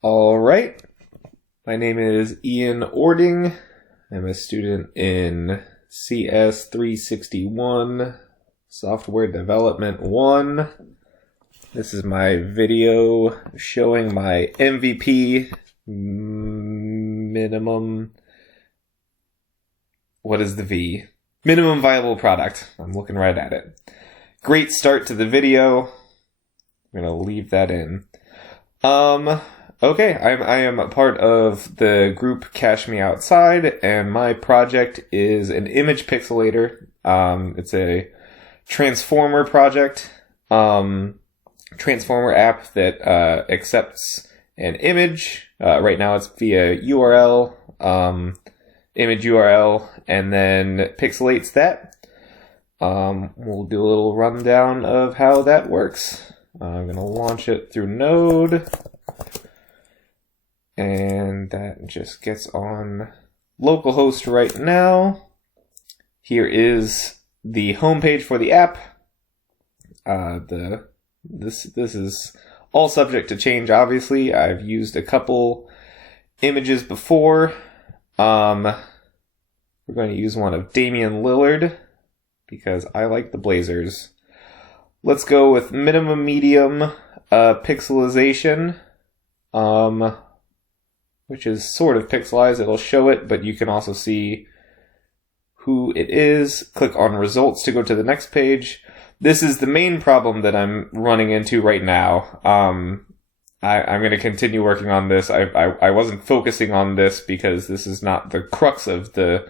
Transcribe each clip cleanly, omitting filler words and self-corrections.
All right. My name is Ian Ording. I'm a student in CS361, Software Development 1. This is my video showing my MVP minimum. What is the V? Minimum viable product. I'm looking right at it. Great start to the video. I'm going to leave that in. Okay, I am a part of the group Cash Me Outside, and my project is an image pixelator. It's a transformer project, transformer app that accepts an image. Right now it's via URL, image URL, and then pixelates that. We'll do a little rundown of how that works. I'm going to launch it through Node. And that just gets on localhost right now. Here is the homepage for the app. This is all subject to change, obviously. I've used a couple images before. We're going to use one of Damian Lillard because I like the Blazers. Let's go with minimum medium pixelization. Which is sort of pixelized. It'll show it, but you can also see who it is. Click on results to go to the next page. This is the main problem that I'm running into right now. I'm going to continue working on this. I wasn't focusing on this because this is not the crux of the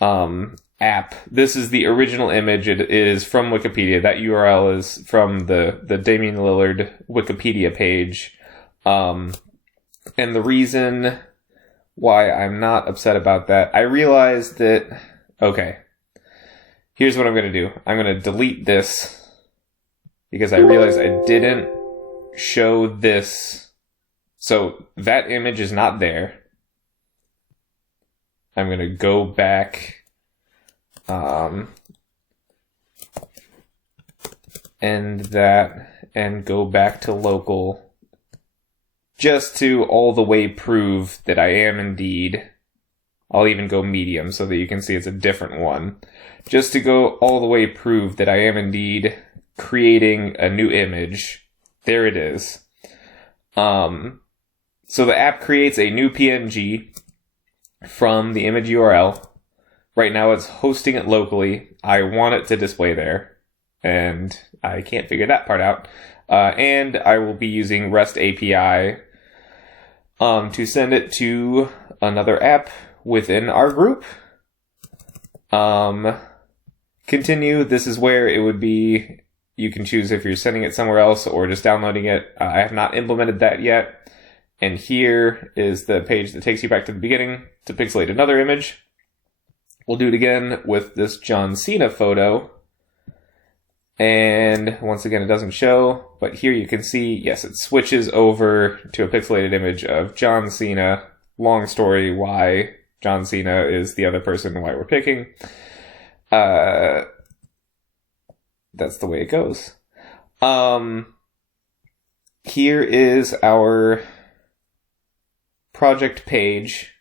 app. This is the original image. It is from Wikipedia. That URL is from the Damian Lillard Wikipedia page. And the reason why I'm not upset about that, I realized that, okay, here's what I'm going to do. I'm going to delete this because I realized I didn't show this. So that image is not there. I'm going to go back end that and go back to local. Just to all the way prove that I am indeed, I'll even go medium so that you can see it's a different one. Just to go all the way prove that I am indeed creating a new image. There it is. So the app creates a new PNG from the image URL. Right now it's hosting it locally. I want it to display there. And I can't figure that part out. And I will be using REST API to send it to another app within our group. Continue. This is where it would be, you can choose if you're sending it somewhere else or just downloading it. I have not implemented that yet. And here is the page that takes you back to the beginning to pixelate another image. We'll do it again with this John Cena photo. And once again, it doesn't show, but here you can see, yes, it switches over to a pixelated image of John Cena. Long story why John Cena is the other person why we're picking. That's the way it goes. Here is our project page.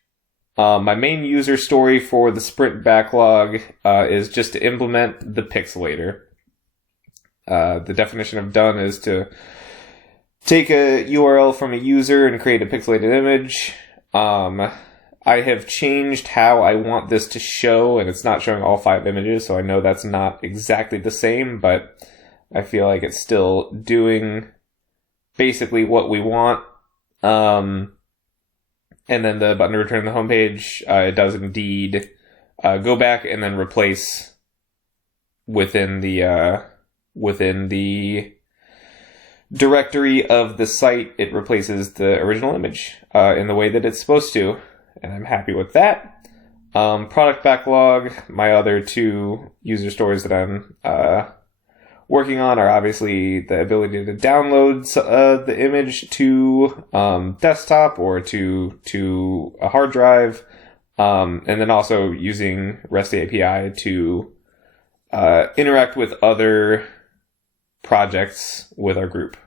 My main user story for the sprint backlog is just to implement the pixelator. The definition of done is to take a URL from a user and create a pixelated image. I have changed how I want this to show, and it's not showing all 5 images, so I know that's not exactly the same, but I feel like it's still doing basically what we want. And then the button to return to the homepage, it does indeed go back and then replace within the directory of the site. It replaces the original image in the way that it's supposed to, and I'm happy with that. Product backlog, my other 2 user stories that I'm working on are obviously the ability to download the image to desktop or to a hard drive, and then also using REST API to interact with other projects with our group.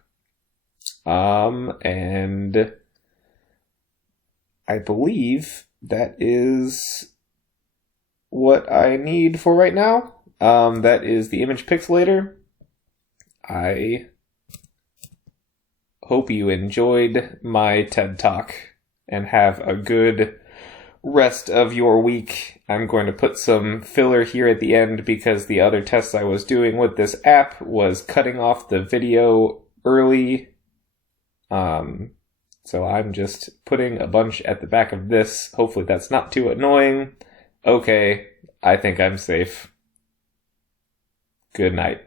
And I believe that is what I need for right now. That is the image pixelator. I hope you enjoyed my TED Talk and have a good rest of your week. I'm going to put some filler here at the end because the other tests I was doing with this app was cutting off the video early. So I'm just putting a bunch at the back of this. Hopefully that's not too annoying. Okay, I think I'm safe. Good night.